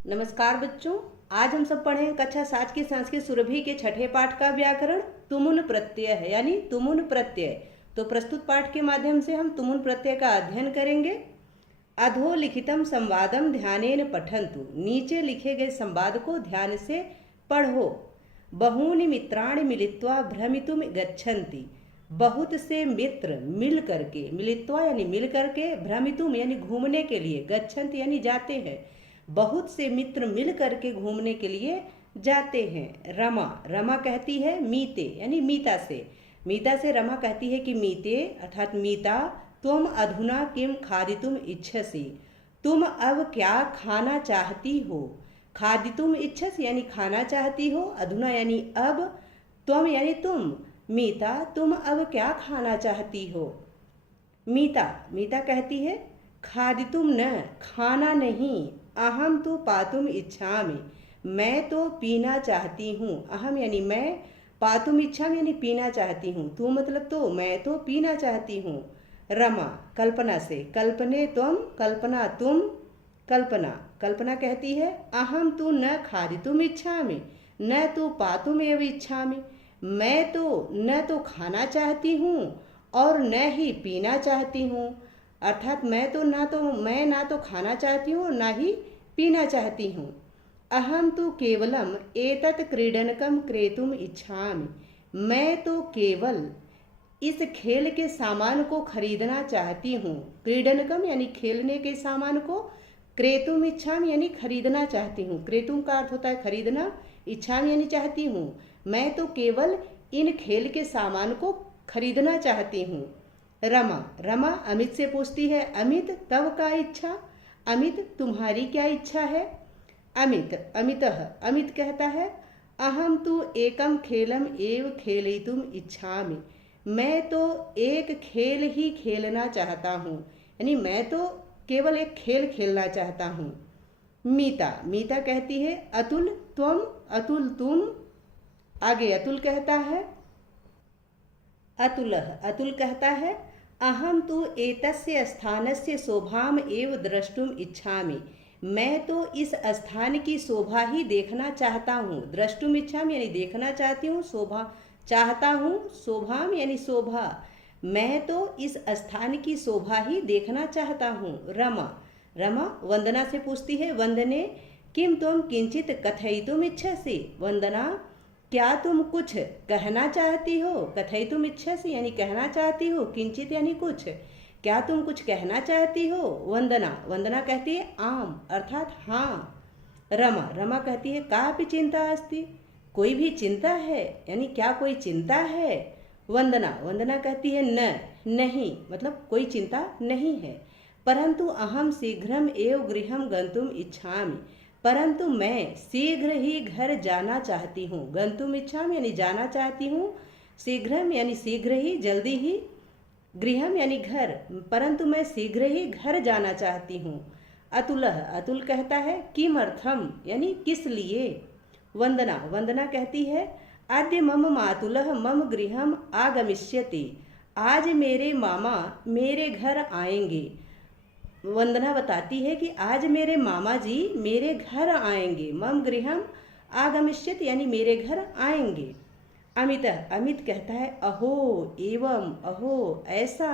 नमस्कार बच्चों। आज हम सब पढ़ें कक्षा 7 की संस्कृत सुरभि के छठे पाठ का व्याकरण तुमुन प्रत्यय है, यानी तुमुन प्रत्यय। तो प्रस्तुत पाठ के माध्यम से हम तुमुन प्रत्यय का अध्ययन करेंगे। अधोलिखितम संवादम ध्यानेन पठन्तु, नीचे लिखे गए संवाद को ध्यान से पढ़ो। बहूनि मित्राणि मिलित्वा भ्रमितुम गच्छन्ति, बहुत से मित्र मिल करके, मिलित्वा यानी मिल करके, भ्रमितुम यानी घूमने के लिए, गच्छन्ति यानी जाते हैं। बहुत से मित्र मिल करके घूमने के लिए जाते हैं। रमा, रमा कहती है मीते यानी मीता से, मीता से रमा कहती है कि मीते अर्थात मीता, तुम अधुना किम खादितुम इच्छसि, तुम अब क्या खाना चाहती हो। खादितुम इच्छसि यानी खाना चाहती हो, अधुना यानी अब, तुम यानी तुम, मीता तुम अब क्या खाना चाहती हो। मीता, मीता कहती है खादितुम न, खाना नहीं, अहम तो पातुम इच्छामि, मैं तो पीना चाहती हूँ। अहम यानी मैं, पातुम इच्छामि यानी पीना चाहती हूँ, तू मतलब तो, मैं तो पीना चाहती हूँ। रमा, कल्पना से, कल्पने तुम, कल्पना तुम, कल्पना, कल्पना कहती है अहम तु न खादितुम इच्छामि, न तो पातुम एव इच्छामि, मैं तो न तो खाना चाहती हूँ और न ही पीना चाहती हूँ। अर्थात मैं ना तो खाना चाहती हूँ ना ही पीना चाहती हूँ। अहम तो केवलम एतत् क्रीडनकम क्रेतुम इच्छामि, मैं तो केवल इस खेल के सामान को खरीदना चाहती हूँ। क्रीडनकम यानी खेलने के सामान को, क्रेतुम इच्छामि यानी खरीदना चाहती हूँ। क्रेतुम का अर्थ होता है खरीदना, इच्छामि यानी चाहती हूँ। मैं तो केवल इन खेल के सामान को खरीदना चाहती हूँ। रमा, रमा अमित से पूछती है अमित तव का इच्छा, अमित तुम्हारी क्या इच्छा है। अमित, अमितः, अमित कहता है अहम तु एकम खेलम एव खेलितुम इच्छामि, मैं तो एक खेल ही खेलना चाहता हूँ, यानी मैं तो केवल एक खेल खेलना चाहता हूँ। मीता, मीता कहती है अतुल त्वम, अतुल तुम। आगे अतुल कहता है अतुलः, अतुल कहता है अहम तु एतस्य स्थानस्य शोभाम एव द्रष्टुम इच्छामि, मैं तो इस स्थान की शोभा ही देखना चाहता हूँ। द्रष्टुम इच्छामि यानी देखना चाहती हूँ, शोभा चाहता हूँ, शोभाम यानी शोभा, मैं तो इस स्थान की शोभा ही देखना चाहता हूँ। रमा, रमा वंदना से पूछती है वंदने किम तुम किंचित कथयितुम इच्छसि, वंदना क्या तुम कुछ कहना चाहती हो। कथयितुम इच्छसि यानी कहना चाहती हो, किंचित यानी कुछ, क्या तुम कुछ कहना चाहती हो। वंदना, वंदना कहती है आम अर्थात हाँ। रमा, रमा कहती है कापि चिंता अस्ति, कोई भी चिंता है, यानी क्या कोई चिंता है। वंदना, वंदना कहती है न, नहीं, मतलब कोई चिंता नहीं है। परंतु अहम शीघ्रम एव गृहम गंतुम इच्छामि, परंतु मैं शीघ्र ही घर जाना चाहती हूँ। गंतुम इच्छामि यानी जाना चाहती हूँ, शीघ्रम यानी शीघ्र ही, जल्दी ही, गृहम यानी घर, परंतु मैं शीघ्र ही घर जाना चाहती हूँ। अतुलः, अतुल कहता है किमर्थम यानी किस लिए। वंदना, वंदना कहती है आद्य मम मातुलः मम गृहम आगमिष्यति, आज मेरे मामा मेरे घर आएंगे। वंदना बताती है कि आज मेरे मामा जी मेरे घर आएंगे। मम गृहम आगमिष्यति यानी मेरे घर आएंगे। अमित, अमित कहता है अहो एवं, अहो ऐसा,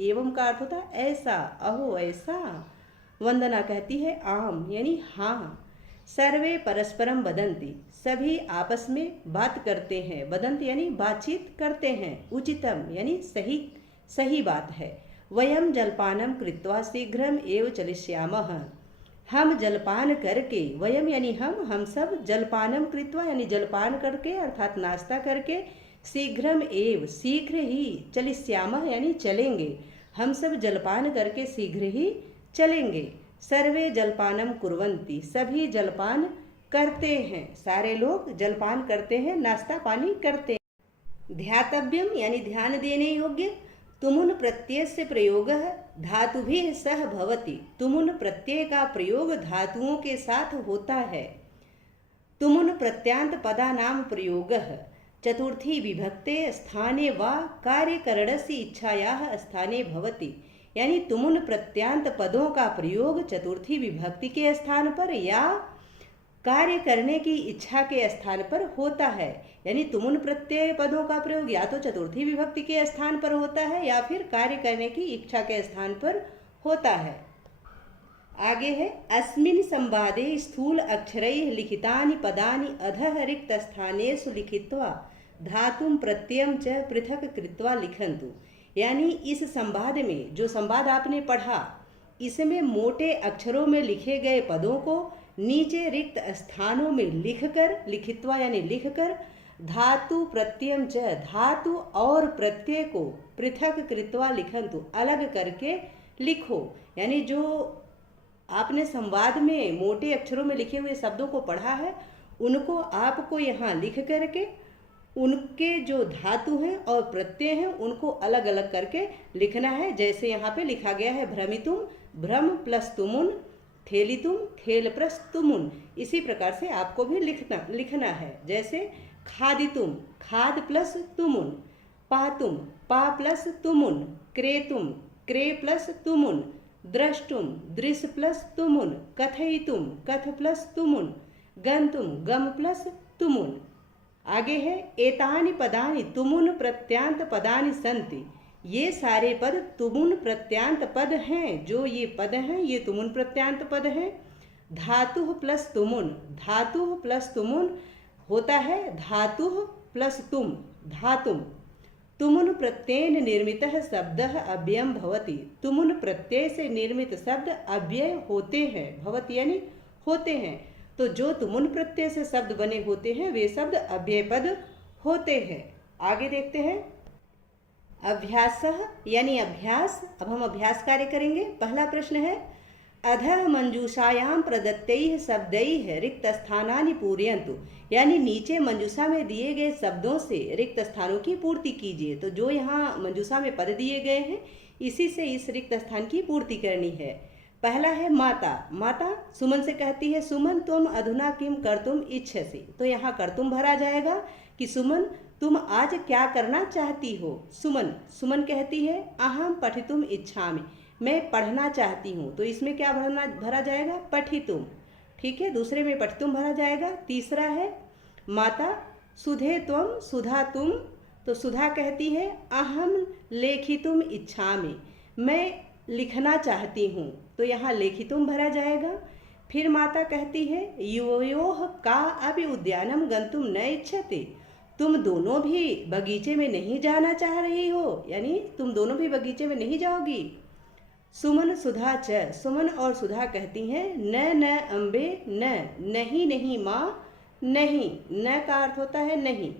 एवं का अर्थ होता है ऐसा, अहो ऐसा। वंदना कहती है आम यानी हाँ। सर्वे परस्परम वदन्ति, सभी आपस में बात करते हैं, वदन्ति यानी बातचीत करते हैं। उचितम यानी सही, सही बात है। वयम जलपानम कृत्वा शीघ्रम एव चलिष्यामः, हम जलपान करके, वयम यानी हम सब, जलपानम कृत्वा यानी जलपान करके अर्थात नाश्ता करके, शीघ्रम एव शीघ्र ही, चलिष्यामः यानी चलेंगे, हम सब जलपान करके शीघ्र ही चलेंगे। सर्वे जलपानम कुर्वन्ति, सभी जलपान करते हैं, सारे लोग जलपान करते हैं, नाश्ता पानी करते हैं। ध्यातव्यम यानी ध्यान देने योग्य, तुमुन प्रत्यय से प्रयोग धातुभिः सह भवति, तुमुन प्रत्यय का प्रयोग धातुओं के साथ होता है। तुमुन प्रत्यांत पदानाम प्रयोगः चतुर्थी विभक्ते स्थाने वा कार्यकरणस्य इच्छायाः स्थाने भवति, यानी तुमुन प्रत्यांत पदों का प्रयोग चतुर्थी विभक्ति के स्थान पर या कार्य करने की इच्छा के स्थान पर होता है। यानी तुमुन प्रत्यय पदों का प्रयोग या तो चतुर्थी विभक्ति के स्थान पर होता है या फिर कार्य करने की इच्छा के स्थान पर होता है। आगे है अस्मिन् संवादे स्थूल अक्षरैः लिखितानि पदानि अधः रिक्त स्थानेषु लिखित्वा धातुं प्रत्ययं च पृथक कृत्वा लिखन्तु। यानी इस संवाद में, जो संवाद आपने पढ़ा, इसमें मोटे अक्षरों में लिखे गए पदों को नीचे रिक्त स्थानों में लिखकर, लिखित्वा यानी लिखकर, धातु प्रत्ययम च, धातु और प्रत्यय को पृथक कृत्वा लिखन्तु, अलग करके लिखो। यानी जो आपने संवाद में मोटे अक्षरों में लिखे हुए शब्दों को पढ़ा है, उनको आपको यहाँ लिख करके उनके जो धातु हैं और प्रत्यय हैं उनको अलग अलग करके लिखना है। जैसे यहाँ पे लिखा गया है भ्रमितुम, भ्रम प्लस तुमुन, खेलितुम, खेल प्लस तुमुन। इसी प्रकार से आपको भी लिखना है। जैसे खादितुम, खाद प्लस तुमुन, पातुम, पा प्लस तुमुन, क्रेतुम, क्रे प्लस तुमुन, द्रष्टुम, दृश प्लस तुमुन, कथयितुम, कथ प्लस तुमुन, गंतुम, गम प्लस तुमुन। आगे है एतानि पदानि तुमुन प्रत्यांत पदानि सन्ति। ये सारे पद तुमुन प्रत्यांत पद हैं। जो ये पद हैं ये तुमुन प्रत्यांत पद हैं। धातु प्लस तुमुन, धातु प्लस तुमुन होता है धातु प्लस तुम, धातुम। तुमुन प्रत्ययन निर्मितः शब्दः अव्ययम भवति। तुमुन प्रत्यय से निर्मित शब्द अव्यय होते हैं। भवति यानी होते हैं। तो जो तुमुन प्रत्यय से शब्द बने होते हैं वे शब्द अव्यय पद होते हैं। आगे देखते हैं अभ्यासः यानी अभ्यास। अब हम अभ्यास कार्य करेंगे। पहला प्रश्न है अधः मंजूषायां प्रदत्तैः शब्दैः रिक्त स्थानानि पूरयन्तु। यानी नीचे मंजूषा में दिए गए शब्दों से रिक्त स्थानों की पूर्ति कीजिए। तो जो यहाँ मंजूषा में पद दिए गए हैं इसी से इस रिक्त स्थान की पूर्ति करनी है। पहला है माता। माता सुमन से कहती है सुमन तुम अधुना किम कर्तुम इच्छसि। तो यहाँ कर्तुम भरा जाएगा कि सुमन तुम आज क्या करना चाहती हो। सुमन, सुमन कहती है अहम पठितुम इच्छामि, मैं पढ़ना चाहती हूँ। तो इसमें क्या भरा जाएगा, पठितुम। ठीक है, दूसरे में पठितुम भरा जाएगा। तीसरा है माता सुधे त्वम, सुधा तुम। तो सुधा कहती है अहम लेखितुम इच्छामि, मैं लिखना चाहती हूँ। तो यहाँ लेखितुम भरा जाएगा। फिर माता कहती है युवयोः का अभी उद्यानम गंतुम न इच्छति। तुम दोनों भी बगीचे में नहीं जाना चाह रही हो, यानी तुम दोनों भी बगीचे में नहीं जाओगी। सुमन सुधा च, सुमन और सुधा कहती हैं न अम्बे न, नहीं नहीं माँ नहीं। न का अर्थ होता है नहीं।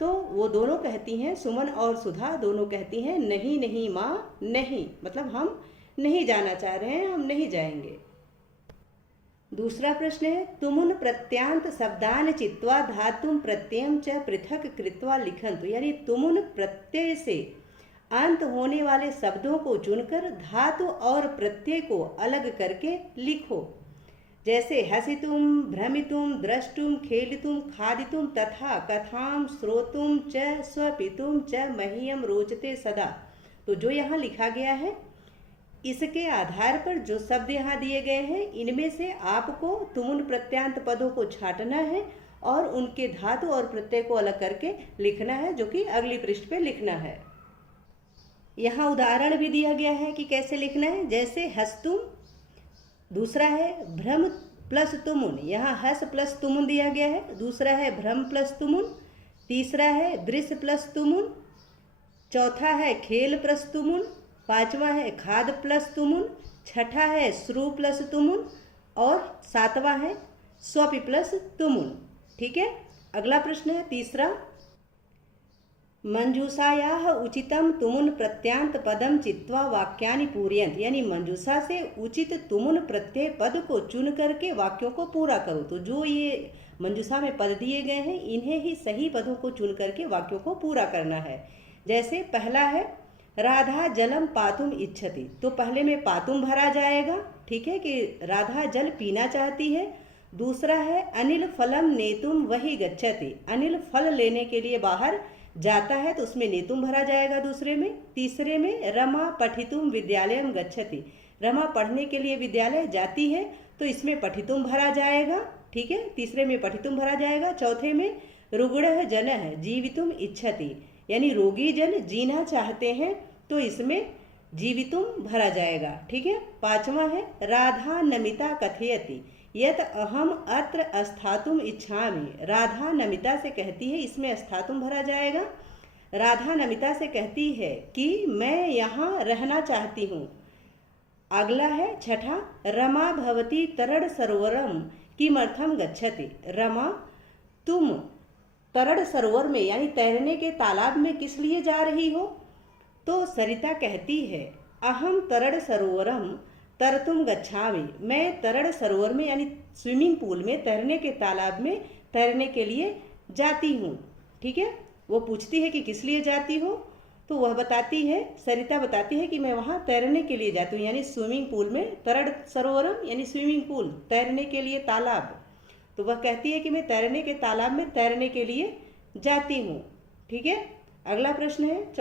तो वो दोनों कहती हैं, सुमन और सुधा दोनों कहती हैं नहीं नहीं माँ नहीं, मतलब हम नहीं जाना चाह रहे हैं, हम नहीं जाएंगे। दूसरा प्रश्न है तुमुन प्रत्यांत शब्दान चित्वा धातुम प्रत्ययम च पृथक कृत्वा लिखन्तु। यानी तुमुन प्रत्यय से अंत होने वाले शब्दों को चुनकर धातु और प्रत्यय को अलग करके लिखो। जैसे हसितुम, भ्रमितुम, द्रष्टुम, खेलितुम, खादितुम तथा कथाम श्रोतुम च स्वपितुम च मह्यम रोचते सदा। तो जो यहाँ लिखा गया है इसके आधार पर जो शब्द यहाँ दिए गए हैं इनमें से आपको तुमुन प्रत्यांत पदों को छांटना है और उनके धातु और प्रत्यय को अलग करके लिखना है, जो कि अगली पृष्ठ पे लिखना है। यहाँ उदाहरण भी दिया गया है कि कैसे लिखना है। जैसे हस्तुम, दूसरा है भ्रम प्लस तुमुन, यहाँ हस प्लस तुमुन दिया गया है। दूसरा है भ्रम प्लस तुमुन, तीसरा है दृश्य प्लस तुमुन, चौथा है खेल प्लस तुमुन, पांचवा है खाद प्लस तुमुन, छठा है श्रु प्लस तुमुन और सातवां है स्वपि प्लस तुमुन। ठीक है, अगला प्रश्न है तीसरा मंजूषायाः उचितम तुमुन प्रत्यांत पदम चित्वा वाक्यानि पूरयन्त। यानी मंजूषा से उचित तुमुन प्रत्यय पद को चुन करके वाक्यों को पूरा करो। तो जो ये मंजूषा में पद दिए गए हैं इन्हें ही सही पदों को चुन करके वाक्यों को पूरा करना है। जैसे पहला है राधा जलम पातुम इच्छति। तो पहले में पातुम भरा जाएगा, ठीक है, कि राधा जल पीना चाहती है। दूसरा है अनिल फलम नेतुम वही गच्छति। अनिल फल लेने के लिए बाहर जाता है तो उसमें नेतुम भरा जाएगा दूसरे में। तीसरे में रमा पठितुम विद्यालयम गच्छति। रमा पढ़ने के लिए विद्यालय जाती है तो इसमें पठितुम भरा जाएगा, ठीक है। तीसरे में पठितुम भरा जाएगा। चौथे में रुग्णः जनः जीवितुम इच्छति, यानी रोगी जन जीना चाहते हैं, तो इसमें जीवितुम भरा जाएगा, ठीक है। पांचवा है राधा नमिता कथयति यत अहम अत्र स्थातुम इच्छामि। राधा नमिता से कहती है, इसमें स्थातुम भरा जाएगा। राधा नमिता से कहती है कि मैं यहाँ रहना चाहती हूँ। अगला है छठा रमा भवती तरड़ सरोवरम किमर्थम गच्छति। रमा तुम तरड़ सरोवर में यानी तैरने के तालाब में किस लिए जा रही हो। तो सरिता कहती है अहम तरड़ सरोवरम तरतुम गच्छामि, मैं तरड़ सरोवर में यानी स्विमिंग पूल में, तैरने के तालाब में तैरने के लिए जाती हूँ, ठीक है। वो पूछती है कि किस लिए जाती हो, तो वह बताती है, सरिता बताती है कि मैं वहाँ तैरने के लिए जाती हूँ, यानी स्विमिंग पूल में। तरड़ सरोवरम यानी स्विमिंग पूल, तैरने के लिए तालाब। तो वह कहती है कि मैं तैरने के तालाब में तैरने के लिए जाती हूँ, ठीक है। अगला प्रश्न है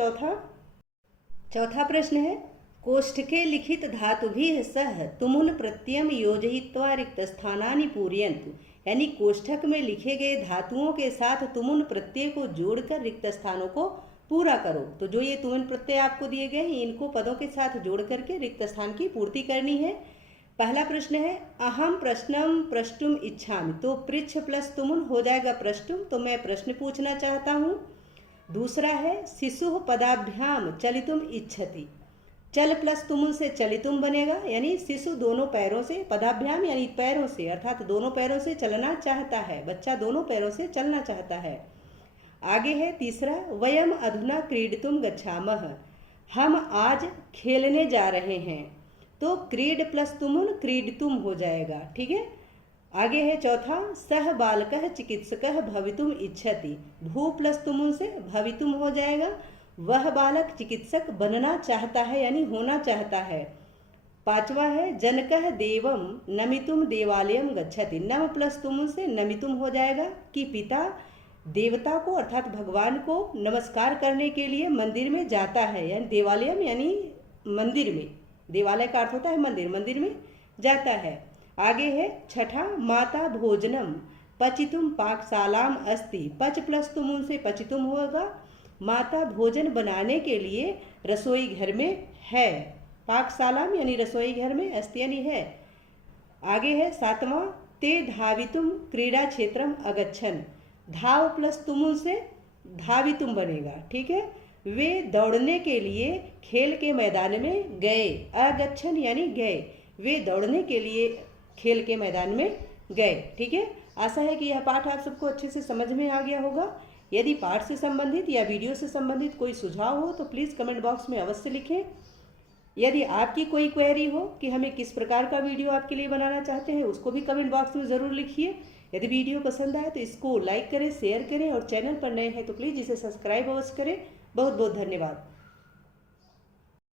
चौथा प्रश्न है कोष्ठके लिखित धातुभिः सह तुमुन प्रत्ययम योजयित्वा रिक्त स्थानानि पूरयन्तु, यानी कोष्ठक में लिखे गए धातुओं के साथ तुमुन प्रत्यय को जोड़कर रिक्त स्थानों को पूरा करो। तो जो ये तुमुन प्रत्यय आपको दिए गए हैं, इनको पदों के साथ जोड़ करके रिक्त स्थान की पूर्ति करनी है। पहला प्रश्न है अहम प्रश्नम प्रष्टुम इच्छामि, तो पृच्छ प्लस तुमुन हो जाएगा प्रष्टुम, तो मैं प्रश्न पूछना चाहता हूँ। दूसरा है शिशु पदाभ्याम चलितुम इच्छति, चल प्लस तुमुन से चलितुम बनेगा, यानी शिशु दोनों पैरों से, पदाभ्याम यानी पैरों से, अर्थात दोनों पैरों से चलना चाहता है, बच्चा दोनों पैरों से चलना चाहता है। आगे है तीसरा वयम अधुना क्रीडितुम गच्छामः, हम आज खेलने जा रहे हैं, तो क्रीड प्लस तुमुन क्रीडितुम हो जाएगा, ठीक है। आगे है चौथा सह बालकः चिकित्सकः भवितुम इच्छति, भू प्लस तुमुन से भवितुम हो जाएगा, वह बालक चिकित्सक बनना चाहता है यानी होना चाहता है। पांचवा है जनकः देवम नमितुम देवालयम गच्छति, नम प्लस तुमुन से नमितुम हो जाएगा कि पिता देवता को अर्थात भगवान को नमस्कार करने के लिए मंदिर में जाता है, यानी देवालयम यानी मंदिर में, देवालय का अर्थ होता है मंदिर, मंदिर में जाता है। आगे है छठा माता भोजनम पचितुम पाकशालाम अस्ति, पच प्लस तुमुन से पचितुम होगा, माता भोजन बनाने के लिए रसोई घर में है, पाकशालाम यानी रसोई घर में, अस्ति यानी है। आगे है सातवां ते धावितुम क्रीड़ा क्षेत्रम अगच्छन, धाव प्लस तुमुन से धावितुम बनेगा, ठीक है। वे दौड़ने के लिए खेल के मैदान में गए, अगच्छन यानी गए, वे दौड़ने के लिए खेल के मैदान में गए, ठीक है। आशा है कि यह पाठ आप सबको अच्छे से समझ में आ गया होगा। यदि पाठ से संबंधित या वीडियो से संबंधित कोई सुझाव हो तो प्लीज़ कमेंट बॉक्स में अवश्य लिखें। यदि आपकी कोई क्वेरी हो कि हमें किस प्रकार का वीडियो आपके लिए बनाना चाहते हैं, उसको भी कमेंट बॉक्स में ज़रूर लिखिए। यदि वीडियो पसंद आए तो इसको लाइक करें, शेयर करें और चैनल पर नए हैं तो प्लीज़ इसे सब्सक्राइब अवश्य करें। बहुत बहुत धन्यवाद।